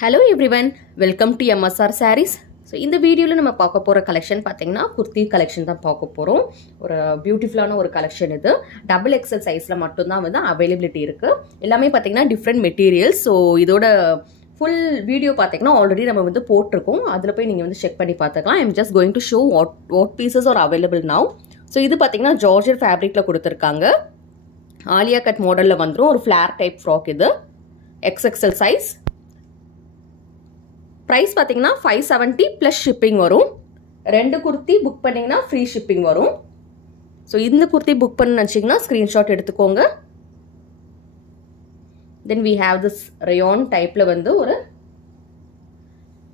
Hello everyone, welcome to MSR Sarees. So in the video நம்ம பார்க்க போற collection பாத்தீங்கன்னா kurti collection தான் பார்க்க போறோம். ஒரு பியூட்டிஃபுல்லான ஒரு collection இது. Double XL sizeல மட்டும் தான் வந்து availability இருக்கு. எல்லாமே பாத்தீங்கன்னா different materials. So இதோட full video பாத்தீங்கன்னா already நம்ம வந்து போட்டுருக்கோம். அதுல போய் நீங்க வந்து செக் பண்ணி பார்த்துக்கலாம். I'm just going to show what pieces are available now. So இது பாத்தீங்கன்னா Georgette fabricல கொடுத்திருக்காங்க. ஆலியா கட் மாடல்ல வந்துரும் ஒரு flare type frock இது. XXL size. Price பாத்தீங்கன்னா 570 plus shipping வரும். ரெண்டு குர்த்தி புக் பண்ணீங்கன்னா free shipping வரும். So இந்த குர்த்தி புக் பண்ண நினைச்சீங்கன்னா screenshot எடுத்துக்கோங்க. Then we have this rayon typeல வந்து ஒரு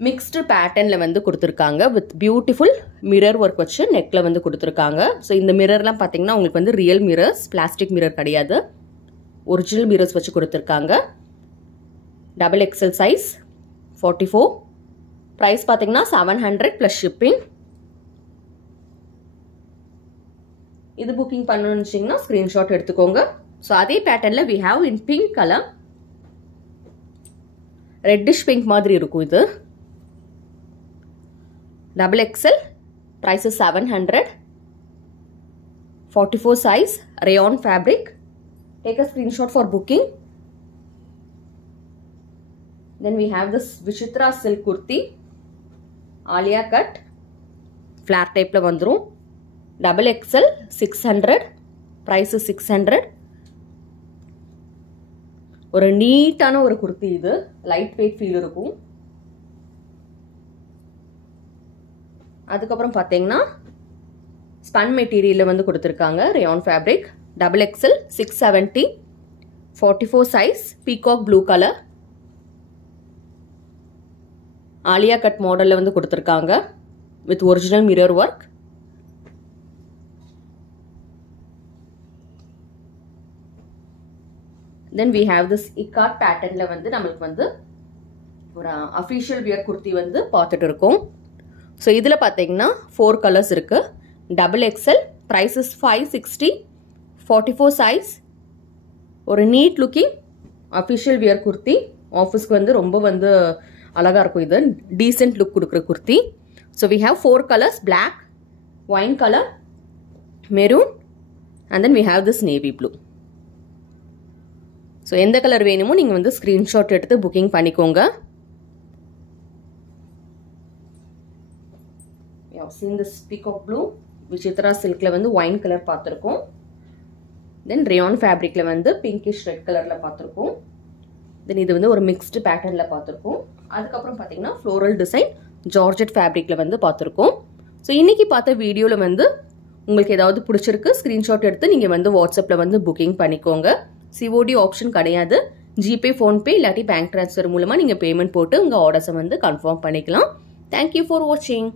mixed patternல வந்து கொடுத்திருக்காங்க with beautiful mirror work வச்சு neckல வந்து கொடுத்திருக்காங்க. So இந்த mirrorலாம் பாத்தீங்கன்னா உங்களுக்கு வந்து real mirrors, plastic mirror கிடையாது. Original mirrors வச்சு கொடுத்திருக்காங்க. Double XL size 44. Price பாத்தீங்கன்னா 700 plus shipping. இது booking பண்ணனும்னு நினைச்சீங்கன்னா screenshot எடுத்துக்கோங்க. So அதே patternல we have in pink color. Reddish pink மாதிரி இருக்கும் இது. Double XL. Price is 700. 44 size. Rayon fabric. Take a screenshot for booking. Then we have this Vichitra silk kurti. Alia cut. Flare type la vandrum. Double XL 600. Price is 600. ஒரு நீட்டான ஒரு kurti இது. Light weight feel இருக்கும். அதுக்கப்புறம் பாத்தீங்கன்னா spun material வந்து கொடுத்திருக்காங்க. Rayon fabric. Double XL 670. 44 size. Peacock blue color. Alia cut மாடல்ல வந்து கொடுத்திருக்காங்க with original mirror work. Then we have this ikat patternல வந்து நமக்கு வந்து ஒரு official wear kurti வந்து பார்த்துட்டு இருக்கோம். So இதுல பாத்தீங்கன்னா 4 colors இருக்கு. Double XL price is 560. 44 size. ஒரு neat looking official wear kurti. ஆபீஸ்க்கு வந்து ரொம்ப வந்து அழகா இருக்கும் இது. Decent look கொடுக்கிற kurti. So we have 4 colors, black, wine color, maroon, and then we have this navy blue. So எந்த கலர் வேணுமோ நீங்க வந்து screenshot எடுத்து booking பண்ணிக்கோங்க. We have seen this peacock blue, Vichitra silkல வந்து wine color பார்த்திருக்கோம். Then rayon fabricல வந்து pinkish red colorல பார்த்திருக்கோம். Then இது வந்து ஒரு mixed patternல பார்த்திருக்கோம். அதுக்கப்புறம் பாத்தீங்கன்னா floral design Georgette fabricல வந்து பார்த்திருக்கோம். So இன்னைக்கு பார்த்த வீடியோல வந்து உங்களுக்கு ஏதாவது பிடிச்சிருக்கு screenshot எடுத்து நீங்க வந்து WhatsAppல வந்து booking பண்ணிக்கோங்க. COD ஆப்ஷன் கிடையாது. GPay, PhonePe இல்லாட்டி bank transfer மூலமா நீங்க பேமெண்ட் போட்டு உங்க ஆர்டர்ஸை வந்து கன்ஃபார்ம் பண்ணிக்கலாம். Thank you for watching.